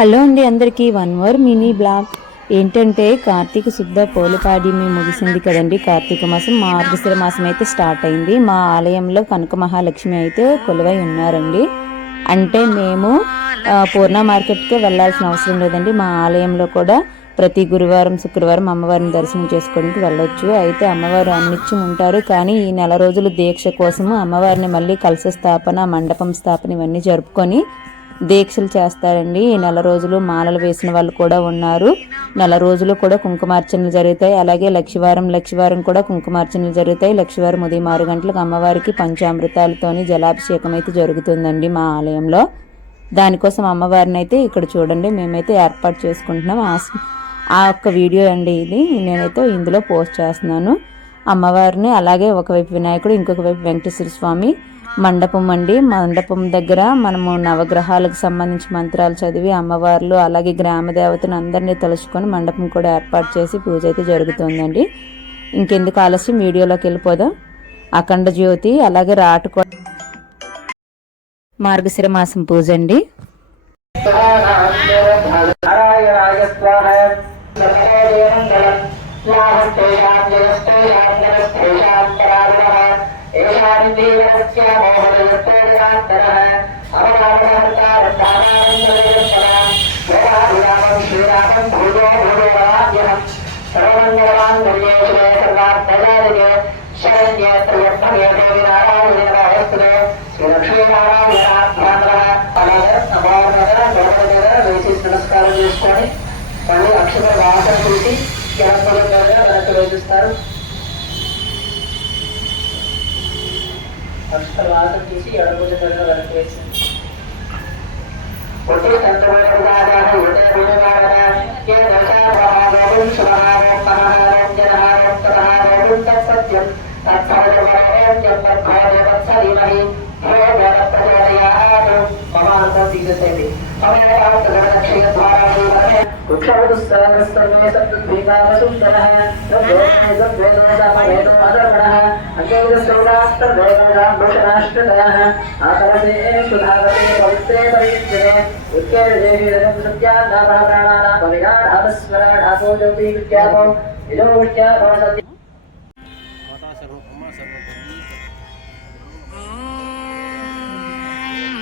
Hello అండి, అందరికీ one more mini blog. ఏంటంటే కార్తీక శుద్ధ పోలిపాడ్యమి ముగిసింది కదండి. కార్తీక మాసం, మార్గశిర మాసం అయితే స్టార్ట్ అయింది. మా ఆలయంలో కనక మహాలక్ష్మి అయితే కొలువై ఉన్నారండి. అంటే మేము పూర్ణ మార్కెట్కే వెళ్ళాల్సిన అవసరం లేదండి. మా ఆలయంలో కూడా ప్రతి గురువారం శుక్రవారం అమ్మవారిని దర్శనం చేసుకోవడానికి వెళ్ళొచ్చు. అయితే అమ్మవారు అన్నిచ్చి ఉంటారు, కానీ ఈ నెల రోజులు దీక్ష కోసము అమ్మవారిని మళ్ళీ కలశ స్థాపన, మండపం స్థాపన ఇవన్నీ జరుపుకొని దీక్షలు చేస్తారండి. ఈ నెల రోజులు మాలలు వేసిన వాళ్ళు కూడా ఉన్నారు. నెల రోజులు కూడా కుంకుమార్చనలు జరుగుతాయి. అలాగే లక్షవారం కూడా కుంకుమార్చనలు జరుగుతాయి. లక్షవారం ఉదయం 6 గంటలకు అమ్మవారికి పంచామృతాలతోని జలాభిషేకం అయితే జరుగుతుందండి మా ఆలయంలో. దానికోసం అమ్మవారిని అయితే ఇక్కడ చూడండి మేమైతే ఏర్పాటు చేసుకుంటున్నాం. ఆ ఒక్క వీడియో అండి ఇది, నేనైతే ఇందులో పోస్ట్ చేస్తున్నాను అమ్మవారిని. అలాగే ఒకవైపు వినాయకుడు, ఇంకొక వైపు వెంకటేశ్వర స్వామి మండపం అండి. మండపం దగ్గర మనము నవగ్రహాలకు సంబంధించి మంత్రాలు చదివి అమ్మవార్లు అలాగే గ్రామ దేవతను అందరినీ తలుచుకొని మండపం కూడా ఏర్పాటు చేసి పూజ అయితే జరుగుతుందండి. ఇంకెందుకు ఆలస్యం, వీడియోలోకి వెళ్ళిపోదాం. అఖండ జ్యోతి అలాగే రాటు మార్గశిర మాసం పూజ అండి. నమస్కారం చేసుకొని మళ్ళీ అక్షర వాసన చూసి వెనక్కి వేసిస్తారు. అక్షర వాసన చూసి ఎడబోజంగా వెనక్కి వేసింది. తీసేసేది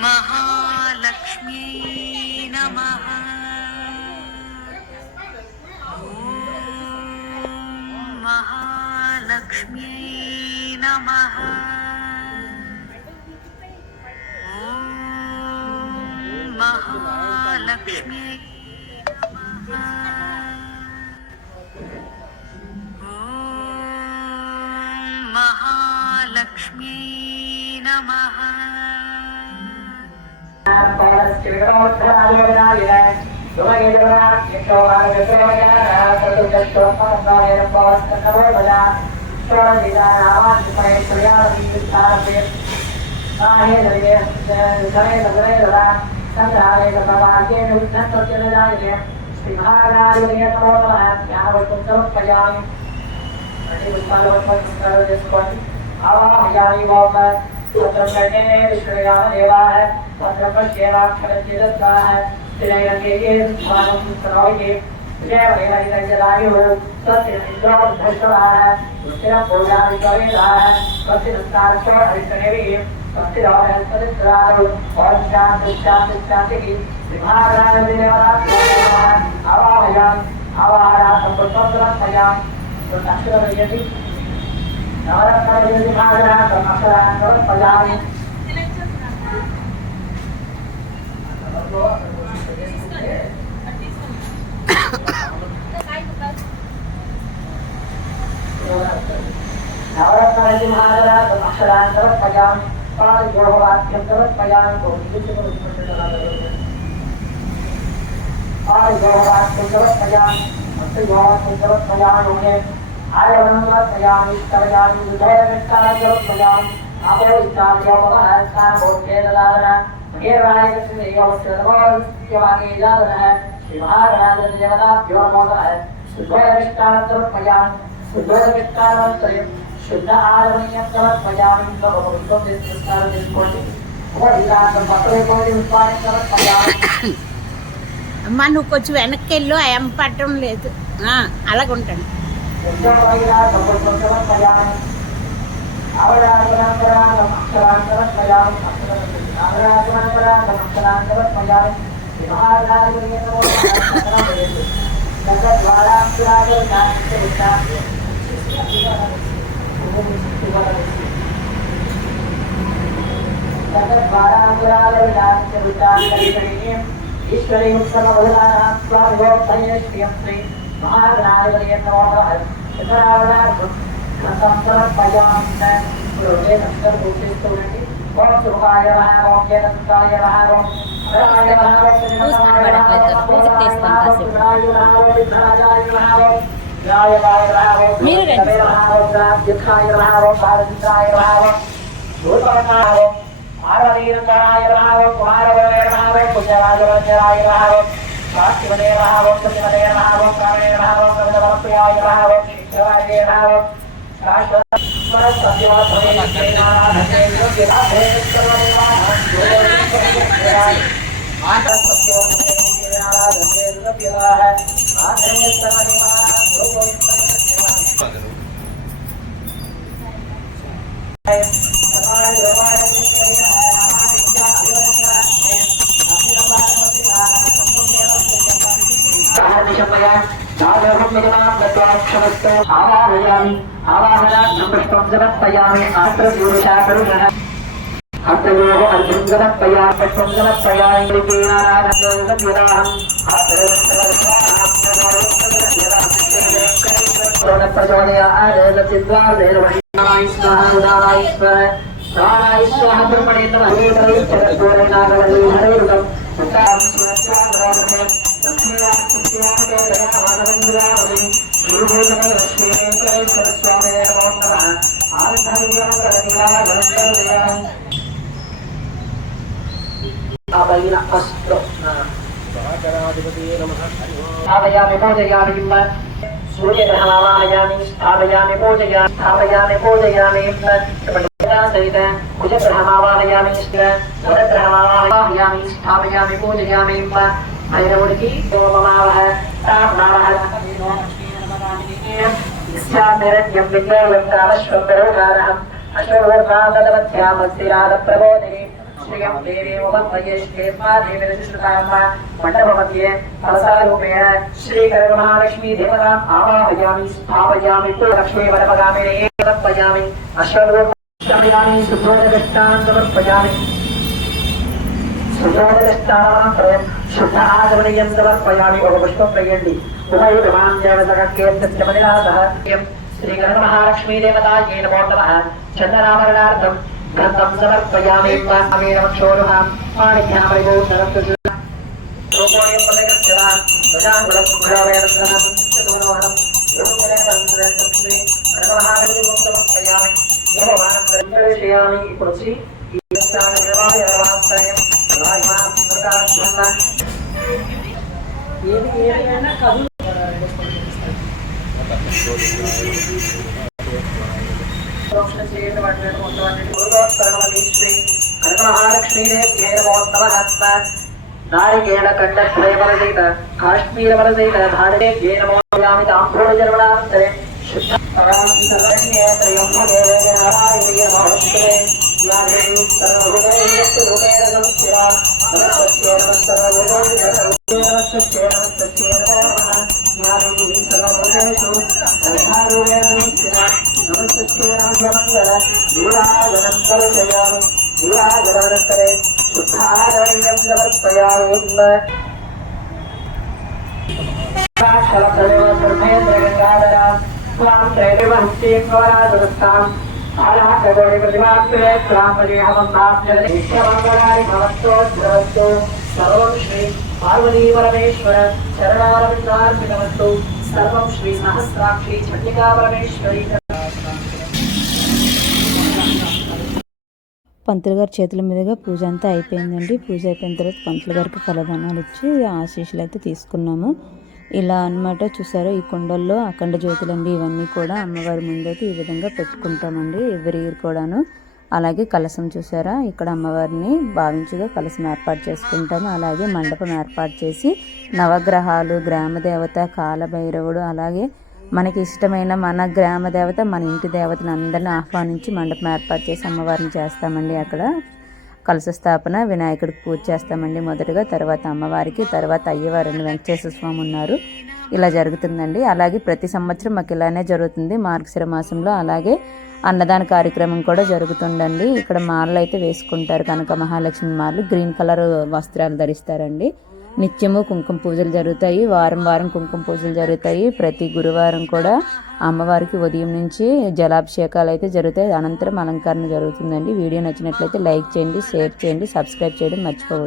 महालक्ष्मी नमः। महालक्ष्मी नमः। महालक्ष्मी महालक्ष्मी नमः। शुद्ध आरमणीय समर्पयामि भगवन्तं नमस्कारं చేసుకోండి. और इलाज पत्रे को उत्पादन समर्पयामि అమ్మ నువ్వు కొంచెం వెనక్కి వెళ్ళు అయం పట్టడం లేదు అలాగుంటాను ఈశ్వరీ మండపమధ్యే కలశారూపేణ శ్రీకరమహాలక్ష్మీ దేవతాం ఆవాహయామి స్థాపయామి లక్ష్మీ వరపగామిని సమర్పయామి అశ్వరూపాన్ని శుద్ధోదకష్టాన్ సమర్పయామి శుద్ధోదకష్టానం శుద్ధ ఆగమనీయం సమర్పయామి ఒక పుష్పం ప్రయండి శ్రీకరమహాలక్ష్మీ దేవతాయే నమో నమః చందనామరణార్థం గంధం సమర్పయామి క్షోరుహాం పాణిభ్యామరిభూషణం రూపోయం పదగచ్చదా ప్రజాగుణం గుణవేదగ్రహం చతుర్వహనం సమర్పయామి దేవమానం పరిచయామి. ఇప్పుడు వచ్చి ఈ ఏదైనా కథలు నారికేళ కంఠత్రయవరసైత కాశ్మీరవరసైత భారతే నమోయామి తాంబూలజన్మనాంతరే పార్వతీ పరమేశ్వర చరణారవిందార్పితమస్తు. సర్వం శ్రీ సహస్రాక్షి చండికా పరమేశ్వరి. పంతులు గారి చేతుల మీదుగా పూజ అంతా అయిపోయిందండి. పూజ అయిపోయిన తర్వాత పంతులు గారికి ఫలదానాలు ఇచ్చి ఆశీస్సులు అయితే తీసుకున్నాము. ఇలా అన్నమాట. చూసారో ఈ కుండల్లో అఖండ జ్యోతులండి. ఇవన్నీ కూడా అమ్మవారి ముందైతే ఈ విధంగా పెట్టుకుంటామండి ఎవ్రీ ఇయర్ కూడాను. అలాగే కలశం చూసారా, ఇక్కడ అమ్మవారిని భావించుగా కలశం ఏర్పాటు చేసుకుంటాము. అలాగే మండపం ఏర్పాటు చేసి నవగ్రహాలు, గ్రామదేవత, కాలభైరవుడు, అలాగే మనకి ఇష్టమైన మన గ్రామ దేవత, మన ఇంటి దేవతను అందరిని ఆహ్వానించి మండపం ఏర్పాటు చేసి అమ్మవారిని చేస్తామండి. అక్కడ కలశ స్థాపన, వినాయకుడికి పూజ చేస్తామండి మొదటగా, తర్వాత అమ్మవారికి, తర్వాత అయ్యవారిని వెంకటేశ్వర స్వామి ఉన్నారు. ఇలా జరుగుతుందండి. అలాగే ప్రతి సంవత్సరం మాకు ఇలానే జరుగుతుంది మార్గశిర మాసంలో. అలాగే అన్నదాన కార్యక్రమం కూడా జరుగుతుందండి. ఇక్కడ మాలలు అయితే వేసుకుంటారు, కనక మహాలక్ష్మి మాలలు, గ్రీన్ కలర్ వస్త్రాలు ధరిస్తారండి. నిత్యము కుంకుమ పూజలు జరుగుతాయి, వారం వారం కుంకుమ పూజలు జరుగుతాయి. ప్రతి గురువారం కూడా అమ్మవారికి ఉదయం నుంచి జలాభిషేకాలు అయితే జరుగుతాయి. అనంతరం అలంకరణ జరుగుతుందండి. వీడియో నచ్చినట్లయితే లైక్ చేయండి, షేర్ చేయండి, సబ్స్క్రైబ్ చేయడం మర్చిపోవద్దు.